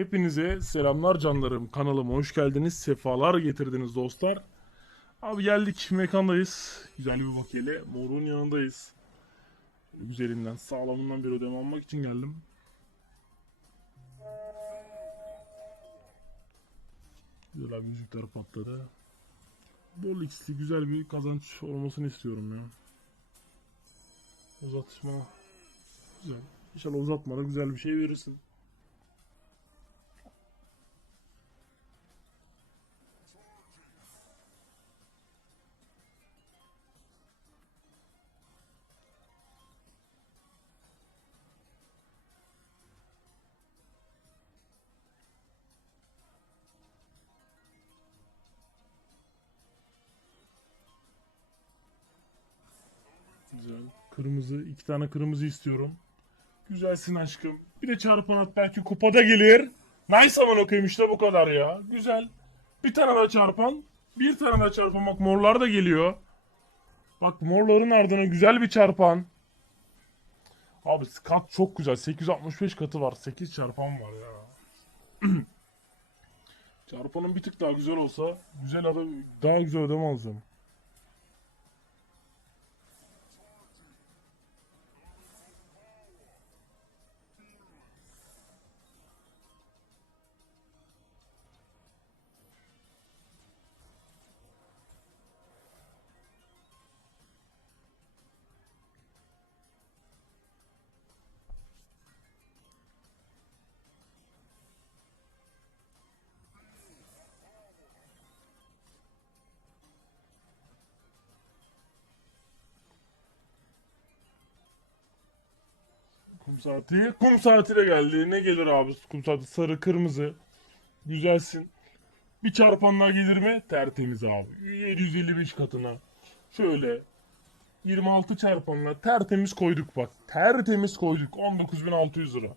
Hepinize selamlar canlarım. Kanalıma hoş geldiniz. Sefalar getirdiniz dostlar. Abi geldik mekandayız. Güzel bir bakiyeli. Morun yanındayız. Güzelinden sağlamından bir ödeme almak için geldim. Güzel abi müzikler patladı. Bol x'li güzel bir kazanç olmasını istiyorum ya. Uzatma. Güzel. İnşallah uzatmada güzel bir şey verirsin. Güzel. Kırmızı. iki tane kırmızı istiyorum. Güzelsin aşkım. Bir de çarpan at belki kupada gelir. Nice aman okuyayım işte bu kadar ya. Güzel. Bir tane daha çarpan. Bir tane daha çarpan. Bak morlar da geliyor. Bak morların ardına güzel bir çarpan. Abi kat çok güzel. 865 katı var. 8 çarpan var ya. Çarpanın bir tık daha güzel olsa güzel adam daha güzel ödeme alacağım. Kum saati. Kum saati geldi. Ne gelir abi kum saati? Sarı, kırmızı. Güzelsin. Bir çarpan daha gelir mi? Tertemiz abi. 755 katına. Şöyle. 26 çarpanla tertemiz koyduk bak. Tertemiz koyduk. 19.600 lira.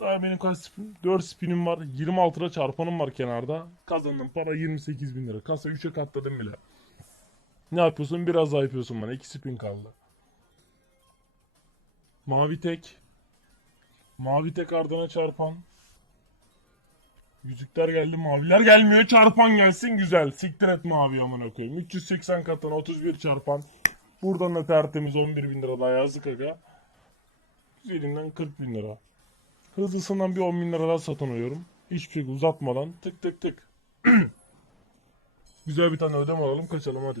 Daha benim kaç spin? 4 spinim var. 26 lira çarpanım var kenarda. Kazandım para 28 bin lira. Kasa 3'e katladım bile. Ne yapıyorsun? Biraz daha yapıyorsun bana. 2 spin kaldı. Mavi tek. Mavi tek ardına çarpan. Yüzükler geldi maviler gelmiyor çarpan gelsin güzel. Siktir et mavi amına koyayım. 380 katına 31 çarpan. Buradan da tertemiz 11 bin lira daha yazdık aga. Güzelinden 40 bin lira. Hızlısından bir 10 bin lira daha satın alıyorum. Hiçbir şey uzatmadan tık tık tık. güzel bir tane ödeme alalım kaçalım hadi.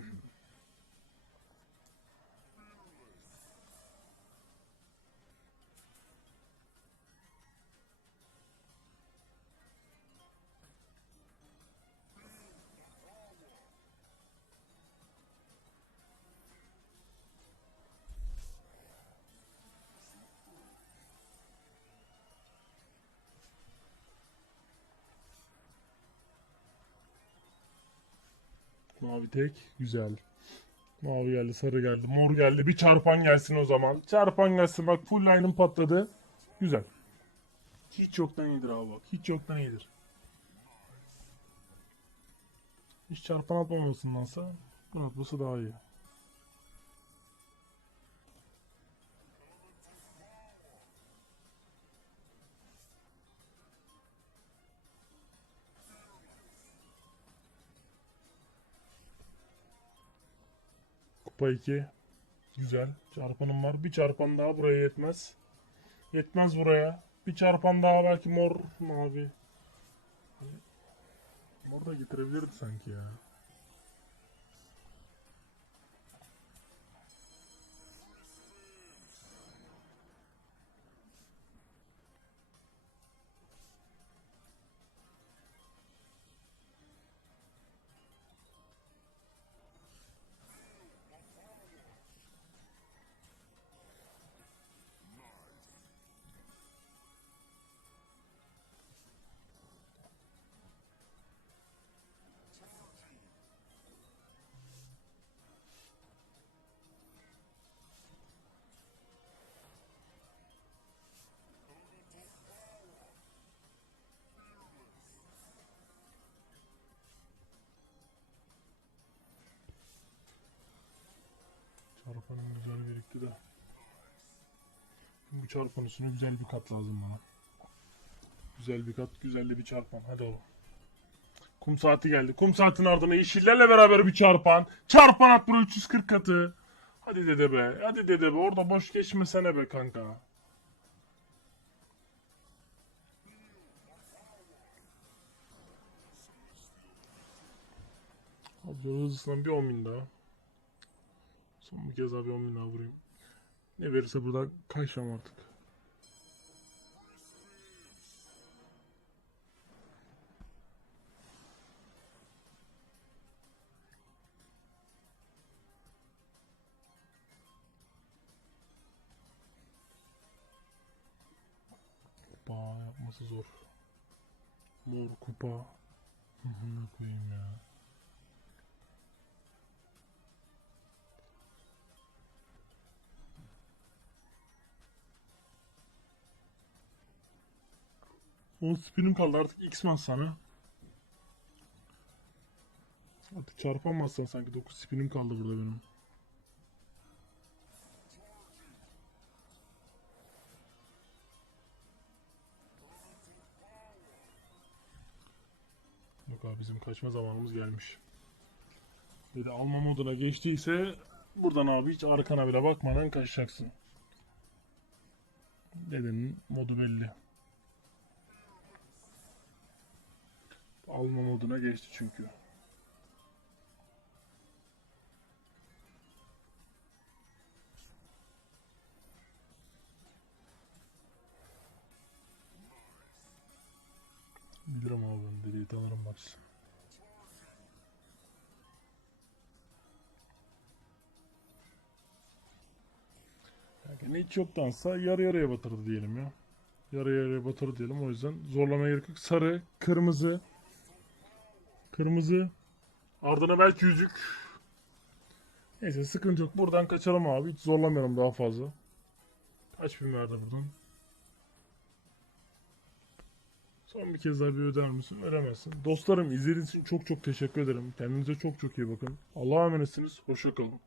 Mavi tek. Güzel. Mavi geldi, sarı geldi, mor geldi. Bir çarpan gelsin o zaman. Çarpan gelsin bak full line'ım patladı. Güzel. Hiç yoktan iyidir abi bak. Hiç yoktan iyidir. Hiç çarpan atmamasındansa bunu atması daha iyi. Kupa 2. Güzel. Çarpanım var. Bir çarpan daha buraya yetmez. Yetmez buraya. Bir çarpan daha belki mor mavi. Mor da getirebilirdi sanki ya. Çarpanın güzel birikti de. Bu çarpan üstüne güzel bir kat lazım bana. Güzel bir kat, güzel de bir çarpan. Hadi oğlum. Kum saati geldi. Kum saatin ardına yeşillerle beraber bir çarpan. Çarpan at buraya 340 katı. Hadi dede be. Hadi dede be. Orada boş geçmesene be kanka. Abi hızlısından bir 10 bin daha. Son bir kez bir 10 bin daha vurayım. Ne verirse buradan kaçacağım artık. Kupa yapması zor. Mor kupa. Ne koyayım ya. O spinim kaldı artık X-Men sana. Artık çarpamazsan sanki 9 spinim kaldı burada benim. Yok abi bizim kaçma zamanımız gelmiş. Bir de alma moduna geçtiyse buradan abi hiç arkana bile bakmadan kaçacaksın. Dedenin modu belli. Alma moduna geçti çünkü. Bilirim abi ben dedeyi tanırım bak. Yani hiç yoktansa yarı yarıya batırdı diyelim ya. Yarı yarıya batırdı diyelim o yüzden zorlamaya gerek yok. Sarı, kırmızı, kırmızı, ardına belki yüzük. Neyse sıkıntı yok. Buradan kaçalım abi. Hiç zorlamayalım daha fazla. Kaç bin verdi buradan? Son bir kez daha bir öder misin? Veremezsin. Dostlarım izlediğiniz için çok çok teşekkür ederim. Kendinize çok çok iyi bakın. Allah'a emanetsiniz. Hoşça kalın.